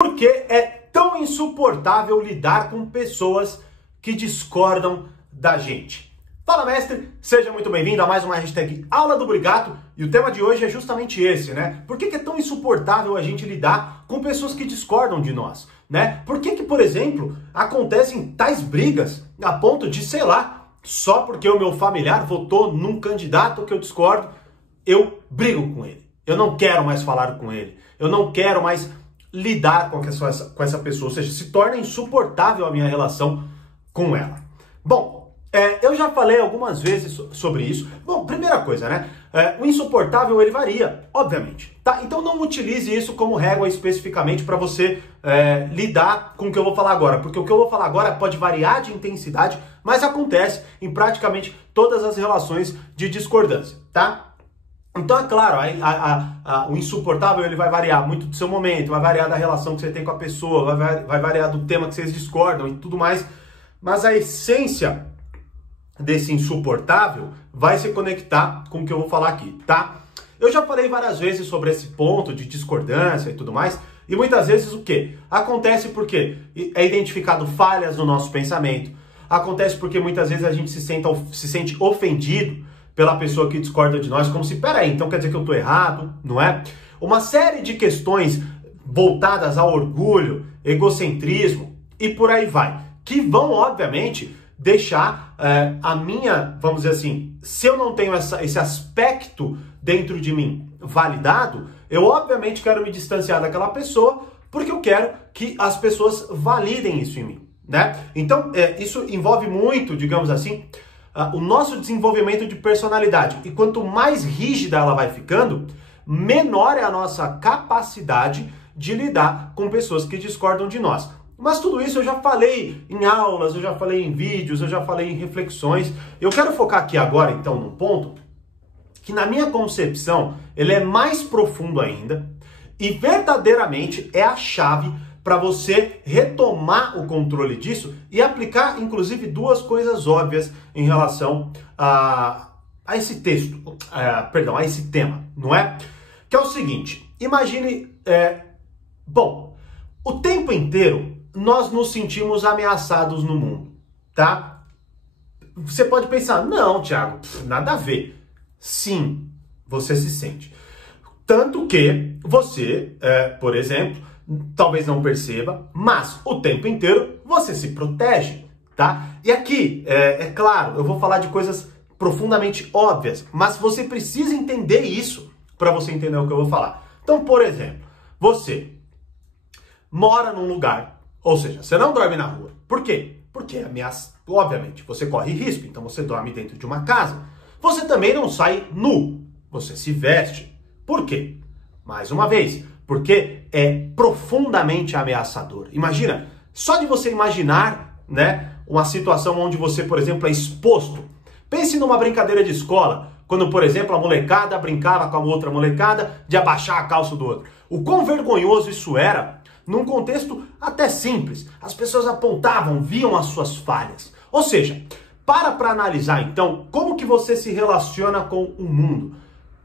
Por que é tão insuportável lidar com pessoas que discordam da gente? Fala, mestre! Seja muito bem-vindo a mais uma hashtag Aula do Brigato. E o tema de hoje é justamente esse, né? Por que é tão insuportável a gente lidar com pessoas que discordam de nós, né? Por que, por exemplo, acontecem tais brigas a ponto de, sei lá, só porque o meu familiar votou num candidato que eu discordo, eu brigo com ele. Eu não quero mais falar com ele. Eu não quero mais lidar com essa pessoa, ou seja, se torna insuportável a minha relação com ela. Bom, eu já falei algumas vezes sobre isso. Bom, primeira coisa, né? O insuportável, ele varia, obviamente, tá? Então não utilize isso como régua especificamente para você lidar com o que eu vou falar agora, porque o que eu vou falar agora pode variar de intensidade, mas acontece em praticamente todas as relações de discordância, tá? Então, é claro, o insuportável ele vai variar muito do seu momento, vai variar da relação que você tem com a pessoa, vai variar do tema que vocês discordam e tudo mais, mas a essência desse insuportável vai se conectar com o que eu vou falar aqui, tá? Eu já falei várias vezes sobre esse ponto de discordância e tudo mais, e muitas vezes o quê? Acontece porque é identificado falhas no nosso pensamento, acontece porque muitas vezes a gente se sente ofendido pela pessoa que discorda de nós, como se, peraí, então quer dizer que eu tô errado, não é? Uma série de questões voltadas ao orgulho, egocentrismo e por aí vai, que vão, obviamente, deixar a minha, vamos dizer assim, se eu não tenho esse aspecto dentro de mim validado, eu obviamente quero me distanciar daquela pessoa, porque eu quero que as pessoas validem isso em mim, né? Então, isso envolve muito, digamos assim, o nosso desenvolvimento de personalidade. E quanto mais rígida ela vai ficando, menor é a nossa capacidade de lidar com pessoas que discordam de nós. Mas tudo isso eu já falei em aulas, eu já falei em vídeos, eu já falei em reflexões. Eu quero focar aqui agora, então, num ponto que, na minha concepção, ele é mais profundo ainda e verdadeiramente é a chave para você retomar o controle disso e aplicar, inclusive, duas coisas óbvias em relação a esse texto, a esse tema, não é? Que é o seguinte, imagine, bom, o tempo inteiro nós nos sentimos ameaçados no mundo, tá? Você pode pensar, não, Thiago, nada a ver. Sim, você se sente. Tanto que você, por exemplo, talvez não perceba, mas o tempo inteiro você se protege, tá? E aqui, é claro, eu vou falar de coisas profundamente óbvias, mas você precisa entender isso para você entender o que eu vou falar. Então, por exemplo, você mora num lugar, ou seja, você não dorme na rua. Por quê? Porque obviamente, você corre risco, então você dorme dentro de uma casa. Você também não sai nu, você se veste. Por quê? Mais uma vez, porque é profundamente ameaçador. Imagina, só de você imaginar, né, uma situação onde você, por exemplo, é exposto. Pense numa brincadeira de escola, quando, por exemplo, a molecada brincava com a outra molecada de abaixar a calça do outro. O quão vergonhoso isso era num contexto até simples. As pessoas apontavam, viam as suas falhas. Ou seja, para analisar, então, como que você se relaciona com o mundo.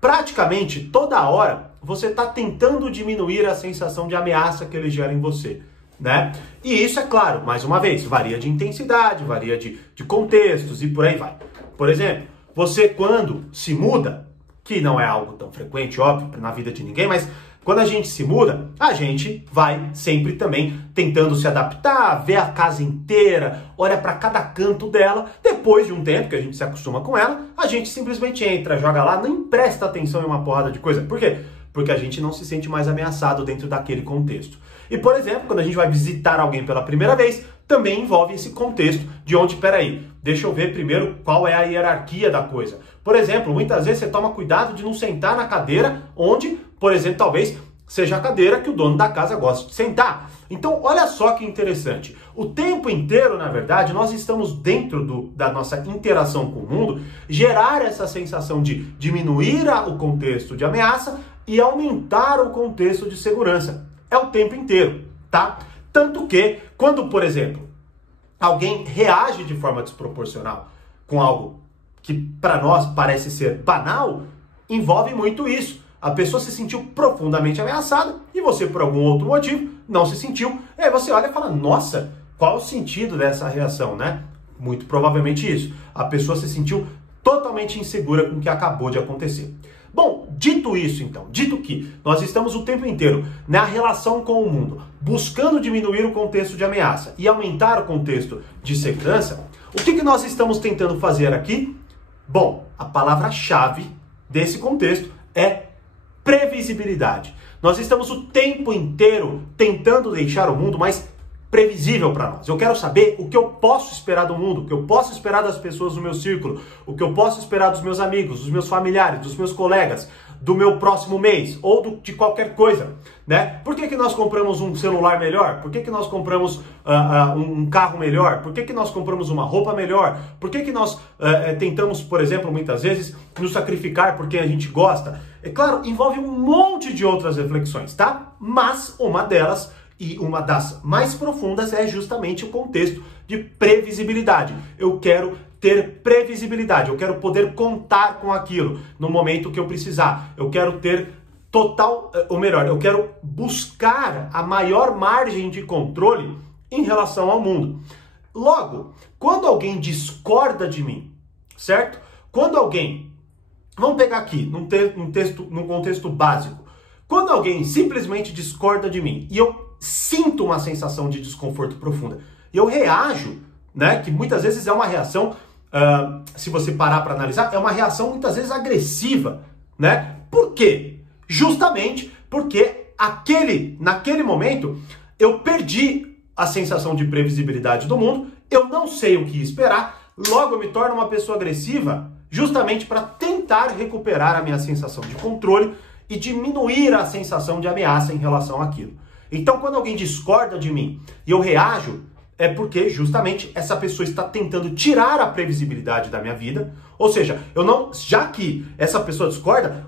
Praticamente toda hora você está tentando diminuir a sensação de ameaça que ele gera em você, né? E isso, é claro, mais uma vez, varia de intensidade, varia de contextos e por aí vai. Por exemplo, você quando se muda, que não é algo tão frequente, óbvio, na vida de ninguém, mas quando a gente se muda, a gente vai sempre também tentando se adaptar, ver a casa inteira, olha para cada canto dela. Depois de um tempo que a gente se acostuma com ela, a gente simplesmente entra, joga lá, nem presta atenção em uma porrada de coisa. Por quê? Porque a gente não se sente mais ameaçado dentro daquele contexto. E, por exemplo, quando a gente vai visitar alguém pela primeira vez, também envolve esse contexto de onde, peraí, deixa eu ver primeiro qual é a hierarquia da coisa. Por exemplo, muitas vezes você toma cuidado de não sentar na cadeira onde, por exemplo, talvez seja a cadeira que o dono da casa gosta de sentar. Então, olha só que interessante. O tempo inteiro, na verdade, nós estamos dentro da nossa interação com o mundo, gerar essa sensação de diminuir o contexto de ameaça e aumentar o contexto de segurança. É o tempo inteiro, tá? Tanto que, quando, por exemplo, alguém reage de forma desproporcional com algo que para nós parece ser banal, envolve muito isso. A pessoa se sentiu profundamente ameaçada e você, por algum outro motivo, não se sentiu. E aí você olha e fala, nossa, qual o sentido dessa reação, né? Muito provavelmente isso. A pessoa se sentiu totalmente insegura com o que acabou de acontecer. Bom, dito isso então, dito que nós estamos o tempo inteiro na relação com o mundo, buscando diminuir o contexto de ameaça e aumentar o contexto de segurança, o que nós estamos tentando fazer aqui? Bom, a palavra-chave desse contexto é previsibilidade. Nós estamos o tempo inteiro tentando deixar o mundo mais previsível para nós. Eu quero saber o que eu posso esperar do mundo, o que eu posso esperar das pessoas do meu círculo, o que eu posso esperar dos meus amigos, dos meus familiares, dos meus colegas, do meu próximo mês ou de qualquer coisa, né? Por que nós compramos um celular melhor? Por que nós compramos um carro melhor? Por que nós compramos uma roupa melhor? Por que nós tentamos, por exemplo, muitas vezes, nos sacrificar por quem a gente gosta? É claro, envolve um monte de outras reflexões, tá? Mas uma delas, e uma das mais profundas, é justamente o contexto de previsibilidade. Eu quero ter previsibilidade, eu quero poder contar com aquilo no momento que eu precisar. Eu quero ter total, ou melhor, eu quero buscar a maior margem de controle em relação ao mundo. Logo, quando alguém discorda de mim, certo? Quando alguém, vamos pegar aqui, num contexto básico, quando alguém simplesmente discorda de mim e eu sinto uma sensação de desconforto profunda e eu reajo, né, que muitas vezes é uma reação, se você parar para analisar, é uma reação muitas vezes agressiva, né? Por quê? Justamente porque naquele momento eu perdi a sensação de previsibilidade do mundo, eu não sei o que esperar, logo eu me torno uma pessoa agressiva justamente para tentar recuperar a minha sensação de controle e diminuir a sensação de ameaça em relação àquilo. Então, quando alguém discorda de mim e eu reajo, é porque justamente essa pessoa está tentando tirar a previsibilidade da minha vida. Ou seja, já que essa pessoa discorda,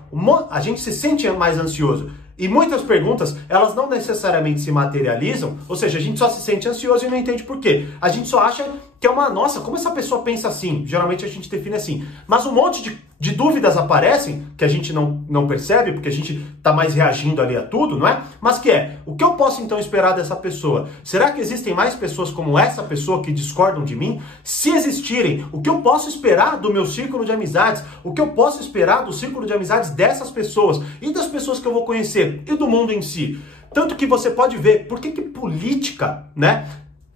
a gente se sente mais ansioso. E muitas perguntas, elas não necessariamente se materializam, ou seja, a gente só se sente ansioso e não entende por quê. A gente só acha que é nossa, como essa pessoa pensa assim? Geralmente a gente define assim. Mas um monte de dúvidas aparecem, que a gente não percebe, porque a gente está mais reagindo ali a tudo, não é? Mas o que eu posso então esperar dessa pessoa? Será que existem mais pessoas como essa pessoa que discordam de mim? Se existirem, o que eu posso esperar do meu círculo de amizades? O que eu posso esperar do círculo de amizades dessas pessoas? E das pessoas que eu vou conhecer? E do mundo em si? Tanto que você pode ver por que política, né,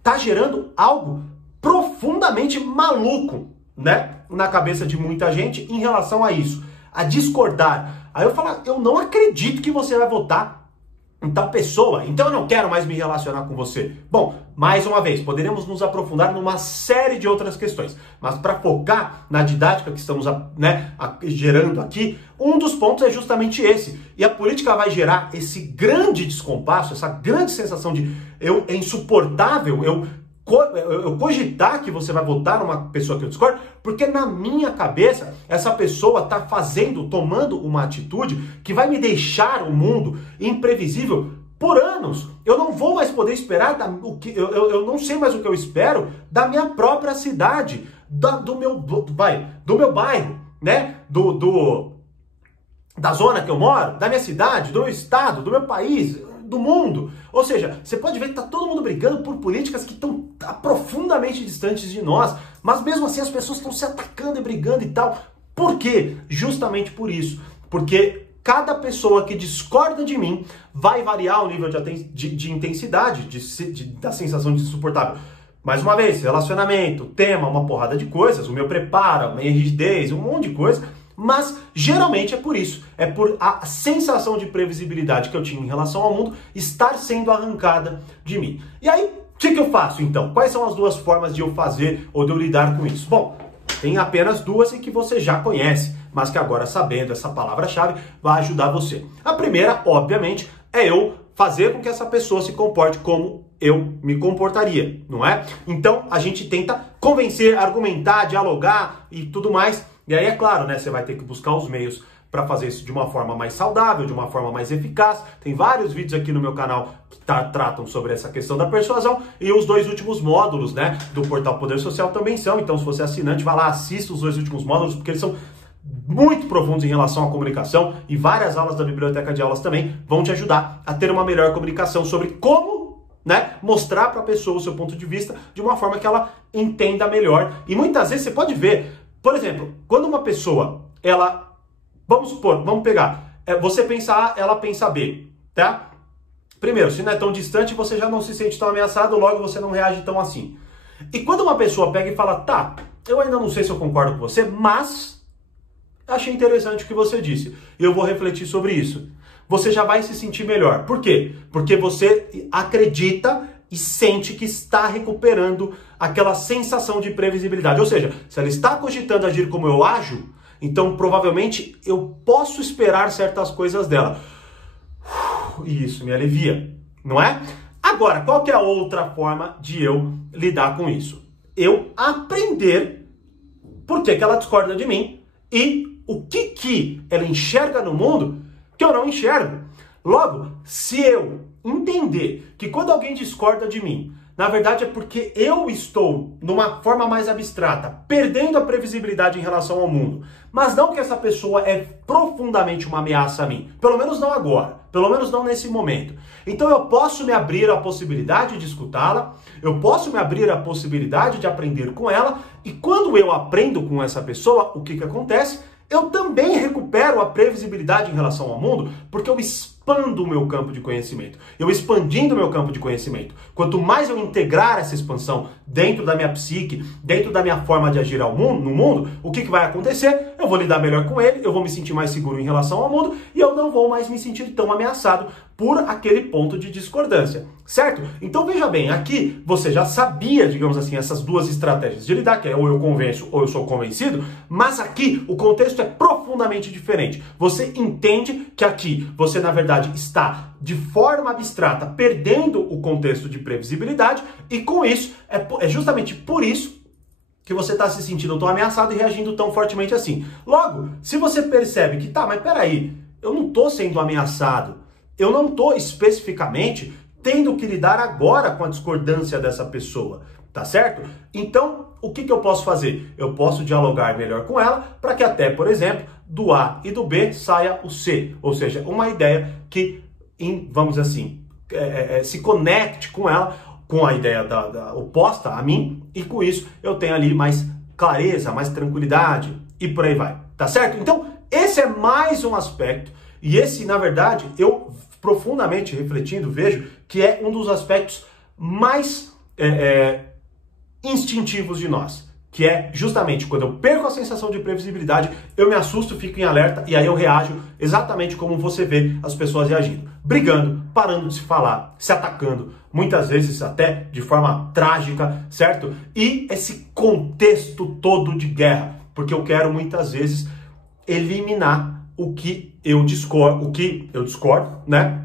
tá gerando algo profundamente maluco, né, na cabeça de muita gente em relação a isso, a discordar. Aí eu falo, eu não acredito que você vai votar em tal pessoa, então eu não quero mais me relacionar com você. Bom, mais uma vez, poderíamos nos aprofundar numa série de outras questões, mas para focar na didática que estamos gerando aqui, um dos pontos é justamente esse. E a política vai gerar esse grande descompasso, essa grande sensação de é insuportável, eu cogitar que você vai votar numa pessoa que eu discordo, porque na minha cabeça essa pessoa está tomando uma atitude que vai me deixar o mundo imprevisível por anos. Eu não vou mais poder esperar eu não sei mais o que eu espero da minha própria cidade, do meu bairro, né? Da zona que eu moro, da minha cidade, do meu estado, do meu país, do mundo. Ou seja, você pode ver que está todo mundo brigando por políticas que estão profundamente distantes de nós, mas mesmo assim as pessoas estão se atacando e brigando e tal. Por quê? Justamente por isso. Porque cada pessoa que discorda de mim vai variar o nível de intensidade, da sensação de insuportável. Mais uma vez, relacionamento, tema, uma porrada de coisas, o meu preparo, a minha rigidez, um monte de coisa. Mas geralmente é por isso, é por a sensação de previsibilidade que eu tinha em relação ao mundo estar sendo arrancada de mim. E aí, o que eu faço então? Quais são as duas formas de eu fazer ou de eu lidar com isso? Bom, tem apenas duas e que você já conhece, mas que agora sabendo essa palavra-chave vai ajudar você. A primeira, obviamente, é eu fazer com que essa pessoa se comporte como eu me comportaria, não é? Então a gente tenta convencer, argumentar, dialogar e tudo mais. E aí, é claro, né, você vai ter que buscar os meios para fazer isso de uma forma mais saudável, de uma forma mais eficaz. Tem vários vídeos aqui no meu canal que tratam sobre essa questão da persuasão. E os 2 últimos módulos, né, do Portal Poder Social também são. Então, se você é assinante, vai lá, assista os 2 últimos módulos, porque eles são muito profundos em relação à comunicação. E várias aulas da Biblioteca de Aulas também vão te ajudar a ter uma melhor comunicação sobre como né? Mostrar para a pessoa o seu ponto de vista de uma forma que ela entenda melhor. E muitas vezes você pode ver, por exemplo, quando uma pessoa, ela, vamos supor, vamos pegar, você pensa A, ela pensa B, tá? Primeiro, se não é tão distante, você já não se sente tão ameaçado, logo você não reage tão assim. E quando uma pessoa pega e fala, tá, eu ainda não sei se eu concordo com você, mas achei interessante o que você disse, e eu vou refletir sobre isso. Você já vai se sentir melhor. Por quê? Porque você acredita e sente que está recuperando aquela sensação de previsibilidade. Ou seja, se ela está cogitando agir como eu ajo, então provavelmente eu posso esperar certas coisas dela. E isso me alivia, não é? Agora, qual que é a outra forma de eu lidar com isso? Eu aprender por que ela discorda de mim e o que ela enxerga no mundo que eu não enxergo. Logo, se eu entender que quando alguém discorda de mim, na verdade é porque eu estou, numa forma mais abstrata, perdendo a previsibilidade em relação ao mundo, mas não que essa pessoa é profundamente uma ameaça a mim, pelo menos não agora, pelo menos não nesse momento. Então eu posso me abrir à possibilidade de escutá-la, eu posso me abrir à possibilidade de aprender com ela, e quando eu aprendo com essa pessoa, o que acontece? Eu também recupero a previsibilidade em relação ao mundo, porque eu expando o meu campo de conhecimento. Eu expandindo o meu campo de conhecimento. Quanto mais eu integrar essa expansão dentro da minha psique, dentro da minha forma de agir no mundo, o que vai acontecer? Eu vou lidar melhor com ele, eu vou me sentir mais seguro em relação ao mundo e eu não vou mais me sentir tão ameaçado por aquele ponto de discordância, certo? Então veja bem, aqui você já sabia, digamos assim, essas duas estratégias de lidar, que é ou eu convenço ou eu sou convencido, mas aqui o contexto é profundamente diferente. Você entende que aqui você, na verdade, está de forma abstrata perdendo o contexto de previsibilidade e com isso, é justamente por isso que você está se sentindo tão ameaçado e reagindo tão fortemente assim. Logo, se você percebe que, tá, mas peraí, eu não estou sendo ameaçado, eu não estou especificamente tendo que lidar agora com a discordância dessa pessoa, tá certo? Então, o que eu posso fazer? Eu posso dialogar melhor com ela para que até, por exemplo, do A e do B saia o C, ou seja, uma ideia que, vamos dizer assim, se conecte com ela, com a ideia oposta a mim, e com isso eu tenho ali mais clareza, mais tranquilidade e por aí vai, tá certo? Então, esse é mais um aspecto, e esse, na verdade, eu profundamente refletindo, vejo que é um dos aspectos mais instintivos de nós, que é justamente quando eu perco a sensação de previsibilidade, eu me assusto, fico em alerta e aí eu reajo exatamente como você vê as pessoas reagindo, brigando, parando de se falar, se atacando, muitas vezes até de forma trágica, certo? E esse contexto todo de guerra, porque eu quero muitas vezes eliminar o que eu discordo, né?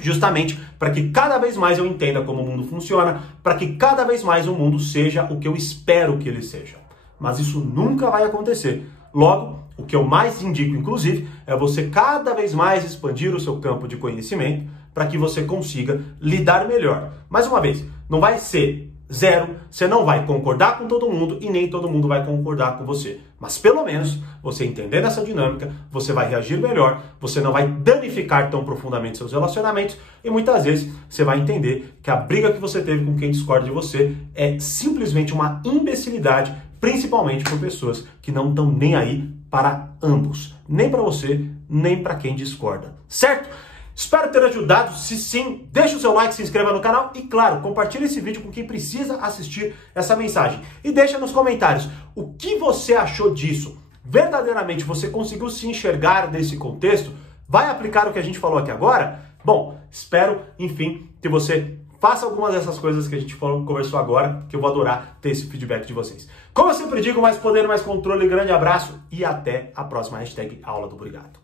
Justamente para que cada vez mais eu entenda como o mundo funciona, para que cada vez mais o mundo seja o que eu espero que ele seja. Mas isso nunca vai acontecer. Logo, o que eu mais indico, inclusive, é você cada vez mais expandir o seu campo de conhecimento para que você consiga lidar melhor. Mais uma vez, não vai ser zero, você não vai concordar com todo mundo e nem todo mundo vai concordar com você. Mas pelo menos, você entendendo essa dinâmica, você vai reagir melhor, você não vai danificar tão profundamente seus relacionamentos e muitas vezes você vai entender que a briga que você teve com quem discorda de você é simplesmente uma imbecilidade, principalmente por pessoas que não estão nem aí para ambos, nem para você, nem para quem discorda, certo? Espero ter ajudado. Se sim, deixa o seu like, se inscreva no canal e, claro, compartilhe esse vídeo com quem precisa assistir essa mensagem. E deixa nos comentários o que você achou disso. Verdadeiramente você conseguiu se enxergar nesse contexto? Vai aplicar o que a gente falou aqui agora? Bom, espero, enfim, que você faça algumas dessas coisas que a gente conversou agora, que eu vou adorar ter esse feedback de vocês. Como eu sempre digo, mais poder, mais controle, grande abraço e até a próxima #AulaDoBrigado.